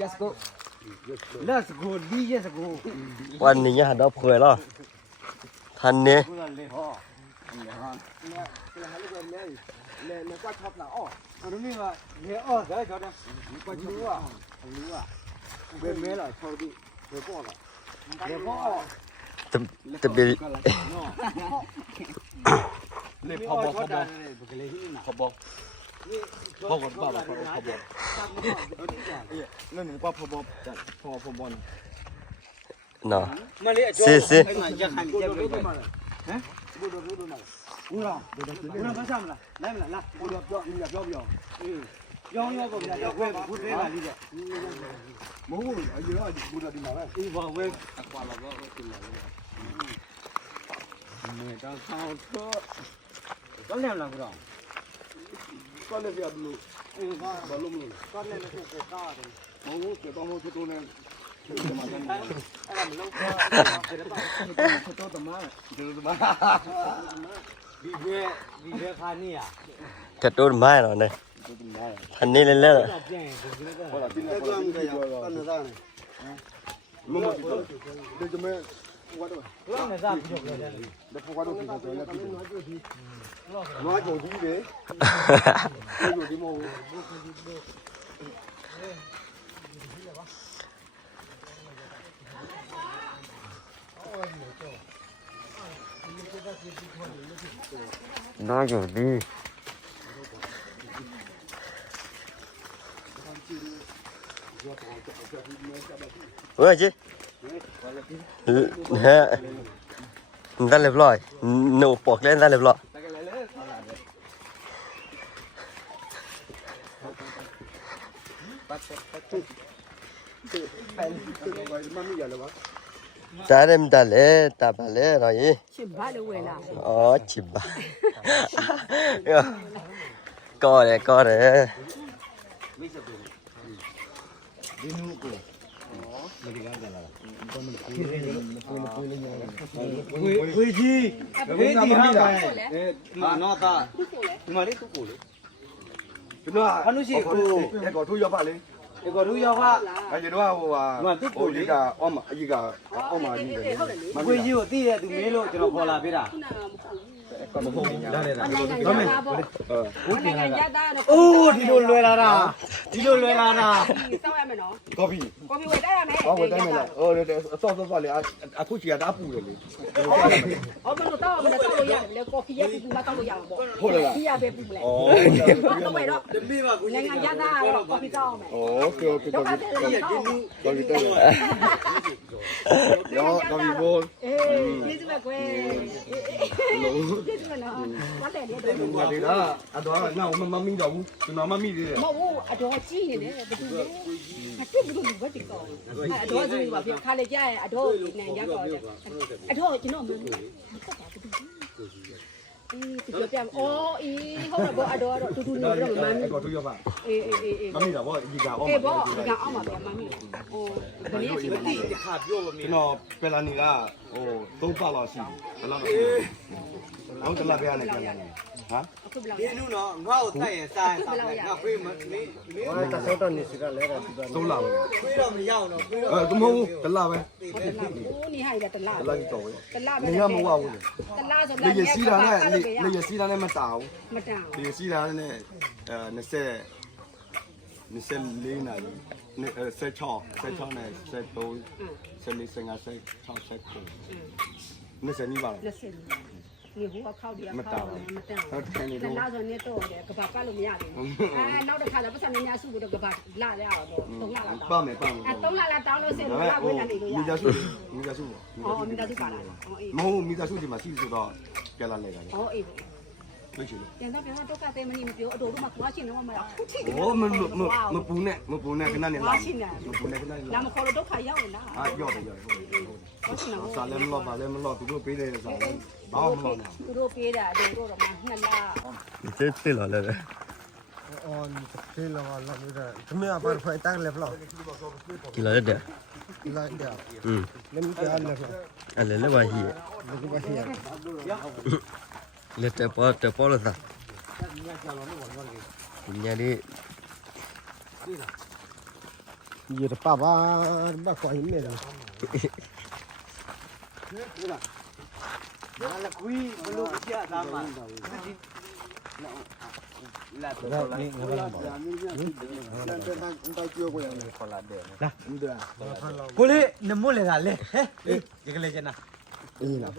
Let's go. Let's go. Let's go. วันนี้หาดอกเผยแล้วทันนี้ จะเป็น เลยพอบพอบพอกดบ้าพอบนั่นนี่ว่าพอบจัดพอบอล เนาะ มาเลย สิสิ จะหันเจ็บเลยฮะ乌拉干啥么了？来没来？来，我要标，你要标不标？要不要？要快不对了，你这。没有，哎呀，不知道你哪来？我挂了我进来了。没当上车，锻炼了不着？锻炼不要路，不路路。锻炼的是给啥的？我给当我去锻炼。จะโดนไม้หรอเนี่ยทันนี้เล่นๆน่าอยู่ดีเฮ้ยจีฮะได้เรียบร้อยหนูปอกเล่นได้เรียบร้อยจาเริ่มได้เลยตาบาเลยอะไรชิบะเลยเวลาอ๋อชิบะก็เลย이거 루야가 아니라 와 이가 엄마 이가 엄마 이게 뭐지요 뒤에 메로 저 걸라 비라 오 뒤로 뢰라라 커피 왜 따라매 써래အခုကြီးတာပူတယ်လေမလို့တောက်မတောက်လို့ရတယ်လေကော်ဖီရပူမတောက်လို့ရမှာပေါ့ဟုတ်လားခီးရပဲပူလဲတော့ပဲတော့နိုင်ငံရတာတော့ကော်ဖီတောက်မယ်โอเคကော်ဖီတောက်ရောကော်ဖီဘောကျေးဇူးပဲကွယ်ကျေးဇူးပဲနော်ဝတ်တယ်လေတော့ဒီလားအတော့နောက်မမိတော့ဘူးကျွန်တော်မမိသေးတယ်မဟုတ်ဘူးအတော့ကြီးနေတယ်ဘယ်သူလဲအတက်ဘူးလို့ဘယ်တိကောအတော့ကြီးပါပြခါလေကြားရင်အတော့နေရတော့အတော့ကျွန်တော်မမိဘူးဒီပြအော်အေးဟုတ်တော့အတော့တူတူနေတော့မမ်းဘူးတူရောပါအေးမမိတာဗောဒီကအော်အေးဗောဒီကအောက်မှာဗျာမမိဟိုဘယ်နည်းရှိလဲဒီခါပြောလို့မင်းကျွန်တော်ပယ်လာနီကဟို3ပတ်လောက်ရှိတယ်ဘယ်လောက်အောင်တလာပြရနေပြန်လာနေဟမ်ဒီနုနော်ငါ့ကိုတိုက်ရင်စားရင်ငါဖေးမဟိုတဆောတော့နေစီကလဲတာဒီက3လပဲဖေးတော့မရောက်တော့ဖေးတော့မဟုတ်ဘူးတလပဲဟိုနေဟာရတလကြီးတော့တလပဲနေရမဟုတ်ဘူးတလဆိုတော့လေစီတာနဲ့လေစီတာနဲ့မတာဘူးမတာဘူးလေစီတာနဲ့24နာရီ16နဲ့73 74 56 20နီးပါလားဒီဟိုအခောက်တွေကခောက်ဟုတ်တယ်နေတော့နောက်ဆိုနေတော့တယ်ကဘာပတ်လို့မရဘူးနောက်တစ်ခါတော့ပတ်စံများစုပြီးတော့ကဘာလာရအောင်တော့3လလာတောင်းပါမယ်3လလာတောင်းလို့စင်တော့ဝင်နေလို့ရမိသားစုမိသားစုပါလားမဟုတ်မိသားစုဒီမှာရှိဆိုတော့ကြလာလိုက်တာလေအေးတွေ့ချင်တယ်ပြန်တော့တော့ကတဲ့မင်းမပြောအတော်တို့မှကွာရှင်တော့မရခုထိတယ်ဟိုမပူနဲ့ခဏနေလာမပူနဲ့ခဏနေလာမခေါ်လို့ဒုက္ခရောက်နေတာရောက်တယ်စာလည်းမလို့ပါလည်းမလို့သူတို့ပေးတယ်ဆိုတော့ဘာမှမလုပ်ဘူးသူတို့ပေးတာတို့တော့မှ2လတိလာလဲအော်ဒီလောလာနေတာတမန်အပါဖိုင်တန်းလေဖလောကီလာတဲ့ကီလာတဲ့လမ်းပြားလေဖလောအဲ့လေဝါဟီလက်တပေါ်လာတာညာလေး ये तो पापा बा कोई में ना လာခွေးဘလို့ပြသားမှာလာတော့လာငါလာပါကိုလေးနမို့လေကလေဟဲ့ဒီကလေးကျနာ အေးလား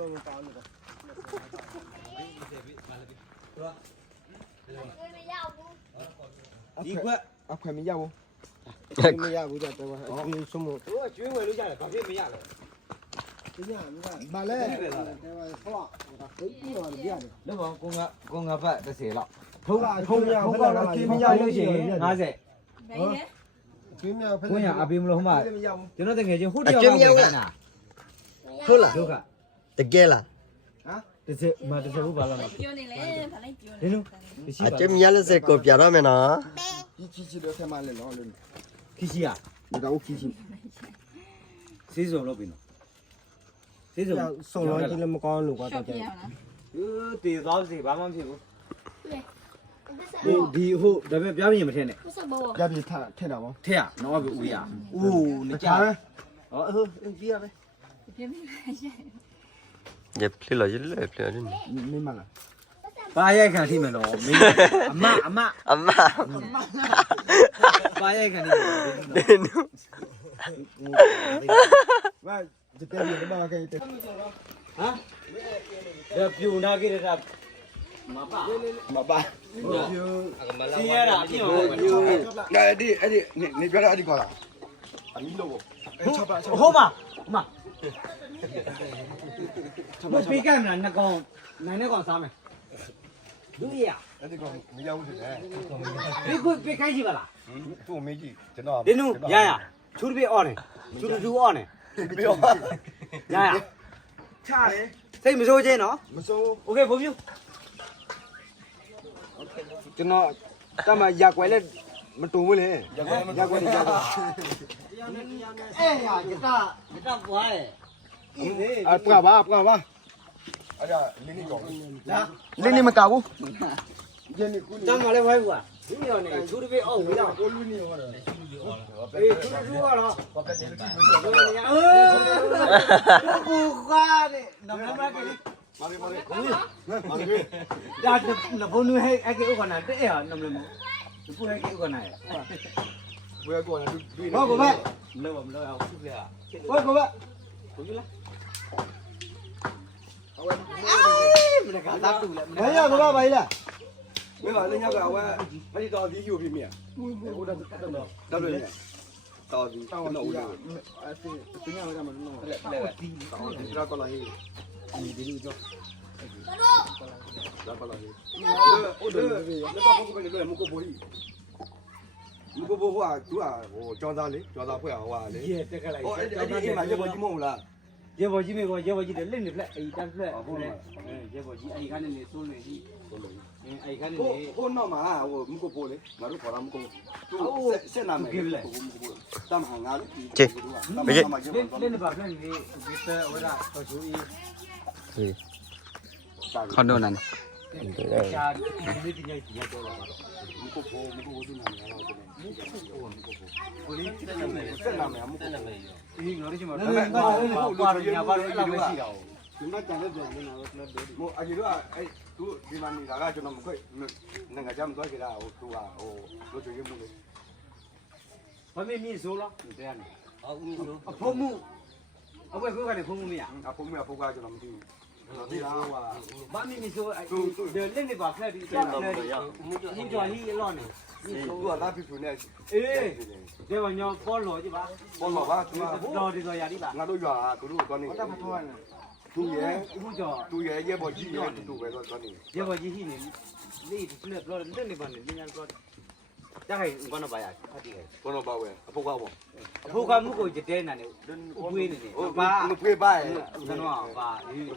ဒီကွက် အခွင့်မရဘူးမရဘူးတော့တော့ဒီစမ တို့ကကျွေးဝယ်လို့ရတယ်ဘာဖြစ်မရလဲ မလဲဆောက်ပြီးတော့ပြရတယ် လို့ပေါ့ကိုငါဖတ်30လောက်ထုံးကတော့ကျွေးမရလို့ရှိရင်50 ကျွေးမြောက်ဖက် ကိုရအပေးမလို့ဟိုမှာ မရဘူး ကျွန်တော်တကယ်ချင်းဟိုတယောက်ကဝင်တာ ဟုတ်လား တို့က တကယ်လား တစ်စက်မတစ်စက်ဘူးဘာလို့လဲ ပြောနေလေဘာလိုက်ပြောနေ ဒီလိုဒီရှိ အ ပါ ကျမြလက်စကိုပြတော့မယ်နော် ကြီးတော့ဆက်မလဲနော်လို့ ခီရှိရ ဒီတော့ကြီး စေးစုံလုပ်ပြီနော်စေးစုံ ဆောင်းလို့ဒီလည်းမကောင်းလို့ကွာ ရှော တော့ ့ပြရအောင်လား တေသွားစီဘာမှမဖြစ်ဘူးဒီဟိုဒါပေမဲ့ပြားမြင်မထင်နဲ့ 不是包 ပြပြထထတာပေါ့ ထက်ရနော်ကဦးရဦးနေကြဟောကြည့်ရပဲ 别没关系 ရဖလီလာရလေဖလီရ မင်းမလား ပါရိုက်ခံထိမယ်နော်မင်းအမ အမ ပါရိုက်ခံထိ ဒေနု ว่าจะเป็นยังไงบ้างกันแต่ ဟမ်ဒါပြူနာခဲ့တာမပါ มาบ้า စင်းရတာအပြည့်အောင် ဒါအဲ့ဒီနေပြောတာအဲ့ဒီကောလားအမီလို့ပေါ့ချပါချ ဟိုမှာမပေးကင်မလားနှစ်ကောင်နိုင်တဲ့ကောင်စားမယ်ဒုရ အဲ့ဒီကောမရဘူးဖြစ်တယ် ပေးခိုင်းရှိပါလား သူ့မေးကြည့်ကျွန်တော် ဒီနုရရသူတို့ပေးအော်နေသူတို့အော်နေ ပြော ရရ ချတယ် စိတ်မဆိုးချင်းနော် မစိုး โอเคဘုံမျိုး ကျွန်တော်တမရက်ွယ်လဲမတုံဘူးလေ ရက်ကွယ်ရက်ကွယ်ရက်ကွယ် အေးရရတာဘွားရဲ့ အပကပါအဲ့ဒါလင်းနေကော ဒါ လင်းနေမကဘူးယနေ့ကူ တမ်းမလဲဝိုင်းကွာဒီရောနေသူတို့ပေးအော်ဝေးတော့ ကိုလူနေဟောတယ် အေးသူတို့ကတော့ဘာပဲတယ်ဘူကွာတဲ့နမမကလေး မာရီမာရီ ဒါနဘုံနဟဲအကေဥကနာတဲ့ရနမမသူဟဲကေဥကနာရဲ့ ဘယ်ကောလားတွေ့နေ ဟောဘဘလောမလောအောင်သူပြဟောဘဘဘုလားမနကသာတူလဲ မရကဘာပါလား ဘယ်ကလည်းညကဝဲမဒီတော်ဒီယူပြမြဟိုတော့တော့တော့တယ်တော်ဒီတော့ဦးရ အဲ့ဒီတင်ရမှာမလို့ ဒီတော့ကောလာဟေးဒီလူကြောလာပါလာဟေးဟိုတော့လည်းဘုကလည်းမကိုဘောကြီးမကိုဘောကသူကဟိုကျောင်းသားလေကျောင်းသားဖွဲ့ဟိုကလေ ရေတက်ကလိုက် ဟိုအဲ့ဒီအိမ်မှာရေဘောကြီးမဟုတ်လား ရေဘောကြီးမေကောရေဘောကြီးတဲ့လက်နေဖလက်အေးတန်းဖလက်ဟုတ်တယ်ရေဘောကြီးအေးခါနေနေစိုးနေကြီးအေးခါနေ ဟို နေ ဟိုတော့မှာဟိုမကိုဘောလေငါတို့ခေါ်တာမကိုသူဆက်နာမယ်တမ်းဟာငါတို့ လက်နေပါဖလက်နေဒီစဝရတော့ကျူကြီး ခန္ဓာနန် ရှာဒီဒီညကြီးရတော့ မကိုဘောသူနာမယ်တော့ကိုလေးဆက်နာမယ်မကို ဒီငါတို့ချင်မှာပါရညာပါရလောက်ပဲရှိတာ哦 ဒီမှာတန်တဲ့ပြန်နေတာတော့မို့အကြီးတို့အဲ့သူဒီမှာနေတာကကျွန်တော်မခွဲငါကြမ်းသွားကြတာဟိုသူကဟိုလိုချင်မှုလေ ဘာမင်းမြင့်စိုးလားတရားနေအဖုံးမှုအဝဲကိုကနေဖုံးမှုမရ အဖုံးမအဖုံးကကျွန်တော်မသိဘူးကျွန်တော်သိတာဟိုက ဘာမင်းမြင့်စိုးအဲ့လက်နေပါဖလက်ဒီဖလက်ဒီကြော်ဟီလောနေ သူကလာပြပြနေ အေးဒီဘာညောပေါ်လို့ကြပါ ပေါ်မှာပါသူက တော်ဒီတော့ရည်ပါ ငါတို့ရွာသူတို့တော့နေ တမထောင်းနေ သူရဲ့ အခုကြော သူရဲ့ရဲဘော်ကြီးရဲ့တူပဲတော့နေ ရေဘောကြီးဟိနေလေးဒီဖလက်တော့လက်နေပါနေလင်းရတော့ကြခိုင်ဘာနော်ပါရဖတ်တယ် ဘောတော့ပါဝဲအဖုံးကပေါ့ အဖိုးကမှုကိုကြတဲနာနေဝေးနေနေ ဟိုဘာမဖွေးပါရဲ့ ကျွန်တော်ပါ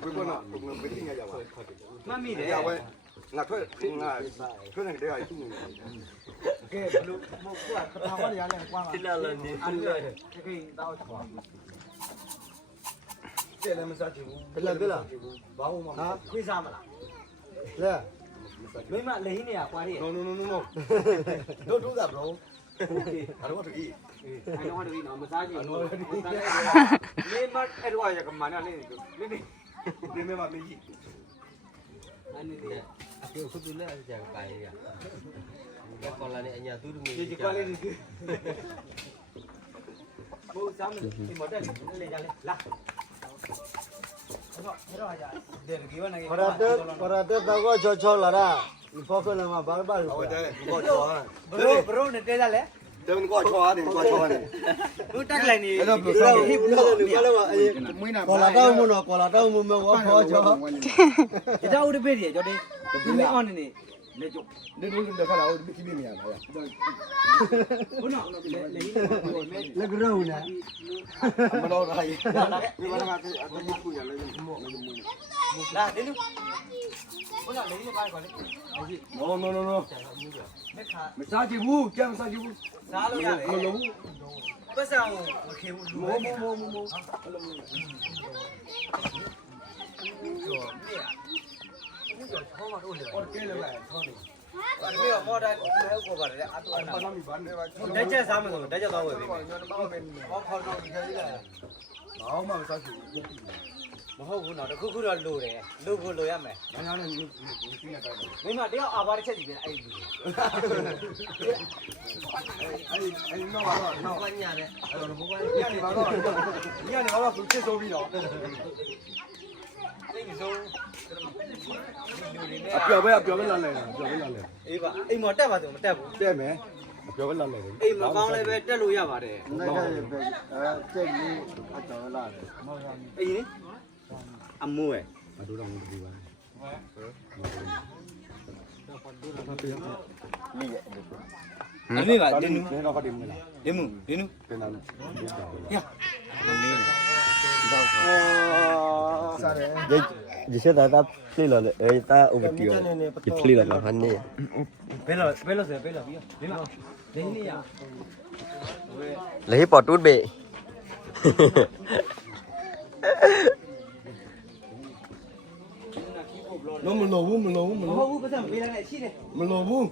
ဖွေးပါတော့ဘယ်တင်ရကြပါ မှတ်မိတယ် ရဝဲငါထွက်ငါထွက်နေတဲ့ကသူ့နေ ကဲဘလို့မဟုတ်ကွာ ထောင်းရရတယ်ကွာမှာ အဲ့ဒါတကိတောက်ချွာ တဲ့လည်းမစားချင်ဘူး ဘယ်လားဘယ်လား ဘာမှမ ဟာခွေးစားမလား လဲ မိမလည်းဟင်းနေရကွာတဲ့ No no no no no. Don't do that, bro. I don't want to eat. ไอ้น้องดูน้องมาซ่าจีนี่มาไอ้ดูอะไรกันมาเนี่ยนี่ไม่มาไม่ยี่อันนี้เนี่ย Aku ikut dulu aja ke Pak ya. Enggak kalau ini hanya tuh demi. Jadi kalau ini mau sama di modal le jalan lah. Dari gimana ya? Parade bago jojo lara. Ipo ko lama barbar. Awak dah, kau cuak. Bro nanti jalan ya. Jangan kau cuak ni, kau cuak ni. Lu tak lain ni. Kola tahu mu me wa pho jo. Kita udah beri jadi. Ini on ini. Lejo. Dia dulu dah kalau awak bikin ni ya. Le grau na. Mana orang lain. Ni mana mati atau buku ya lagi. Dah, ini. Mana lagi apa kau ni? No. Masaji bu, jangan masaji bu. Salu ya. Malu. Pasal okey bu. Mo. Okey le lah. Ini mau dah kau kau ada atau anak. Mana mi ban ni. Dah je sama tu, dah je tahu ni. Mau kau nak jadi lah. Mau mah masaji. Mau guna, aku guna lu deh. Lu guna ya meh. Mana ni ni ada. Memang dia abar saja dia air. Ai no bawa. Bukannya deh. Ya ni bawa suci sobi dah. Apia be la le. Ai mau tak apa tu, tak apa. Te me. Apia be la le. Ai mau kau le be tak lu ya bar deh. Na ga be. Cek ni ato la. Ai ni. Amu eh. Aduh dah mesti diwan. Ini lah, Ni nak kau dim ni. denu. Kenal. Ya. Jadi saya tak beli lah, tak ubah dia. Beli lah makan ni. Belo saya belo. Ini ya. Lấy bỏ tút bể. Nó melu. Mau pasal bila nak sini. Melu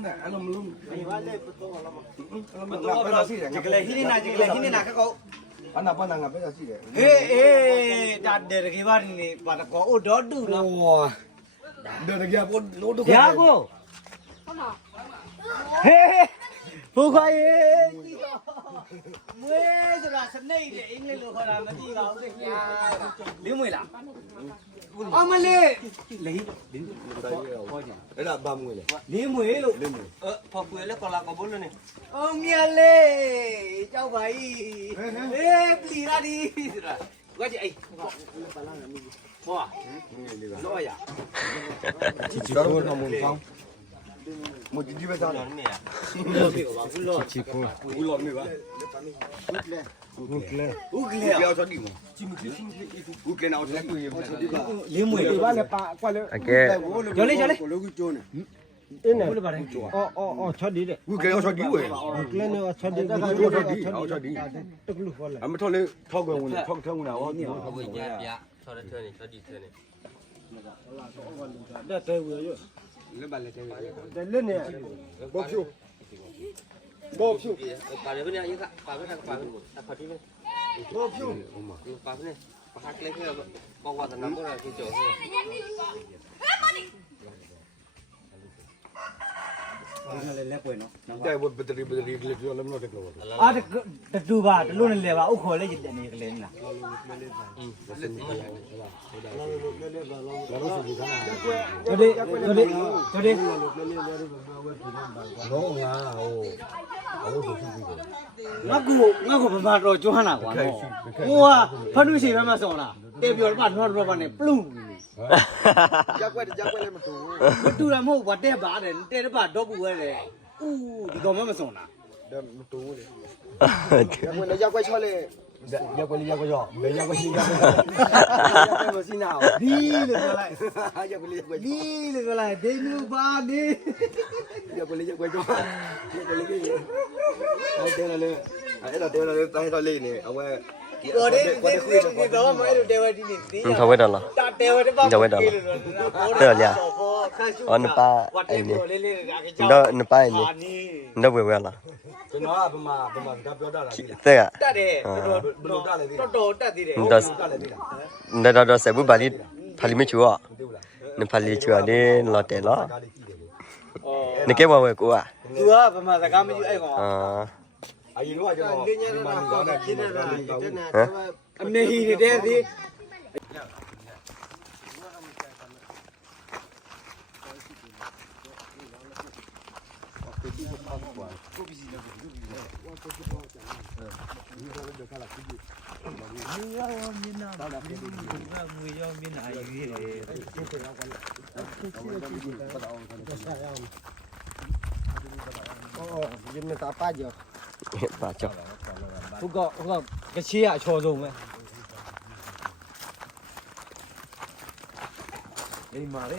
nak, anu melu. Jika ini nak kau. Anak apa sih deh? Tak ada lagi bar ni. Pada kau udah dulu lah. Wah. Dah lagi apa? Lu Ya aku. Bukan Mui sudah senai deh. Ini lu kalau mati kau deh. Lima lah. Oh Malik. Lagi. Đây là 3 người này. Lima lu. Phật quê lấy còn là có 4 này. Ông nghe lê. Cháu vậy. Beli ra đi. Quay chị ấy. Wow. Lỗi à? Chỉ có không muốn không? Một chỉ về sao? Chỉ có. Ui lộn mày ba. Út lẹ. Kéo cho đi mà. Út lẹ nào sẽ quỳ. Lima lu. Okay. Cho lấy. Ini. Boleh barang. Oh, chodi de. Út kéo cho đi rồi. Klen ni chodi. Cho đi. Teklu wala. À mà thôi lên, thôi cái nguồn, thôi theo nguồn nào? Không bị nhẹ nhẹ. Cho nó chơi này, cho đi chơi này. Da tay wo yo. Lên bàn lên chơi. Da len ni. Bo phiu. Bà này bên này như bà bên này bà phật đi bên. Bo phiu. Bà bên này. Bà hát lên cái con quạt thằng nắm có là cái chỗ này. Đây một bật đi lên cho lâm nó được rồi. Ah, tu ba, tu lu le ba, u khol le jadi ni kelen lah. Jadi. Ngaku pembaru Johanna kuan. Wah, panu sih memang seorang. Tebiol ba, nor ba ni plung. Giác quay lên một tủ. Tu lah mau buat dia ba den, dia ba dok buat le. Di kau memang seorang. Đem một tủ đi. Giác quay cho lên. Giác quay giò. Để giác quay mà xin nào. Đi được lại. Giác quay. Đi được lại, đi nu ba đi. Giác quay cho. Giác quay cái gì? Đây tên là lên. Ấy là tên là tay thôi lên này, ông ơi. Rồi đi đó mà ai được đeo đi đi. Không biết đâu là. Ta đeo đi ba. Không biết đâu. Tức là gì? อ๋อนปา วัด ไอ้ เต็ม นี่ ตัวเล่นๆกัน เด้อนปาไอ้นี่ นี่ เด้อเวเวล่ะ ကျွန်တော်ကဗမာစကားပြောတတ်တာဒီ เต้อะ တက်တယ် ဘယ်လိုတက်လဲဒီ တော်တော်တက်သေးတယ် ဒါ တက်လဲဒီလား ဒါเสบุบาลีพาลิไม่ชัว မသိဘူးလား นพาลีชัวนี่ลอเตเนาะ ကားလေးကြည့်တယ်လေ ဩ นี่แกว่าเว้ยกูอ่ะ သူကဗမာစကားမကြည့်အဲ့ကောင် อ๋อ အရင်တော့ကျွန်တော်ဒီမှာနေတော့ကျင်းနေတာလေကောင်း အမေဟီနေတဲ့သည် ရင်မတာပါကြော ป่าจ้ะ ဟုတ်ကကချေးရအချော်ဆုံးပဲအိမ်မာတဲ့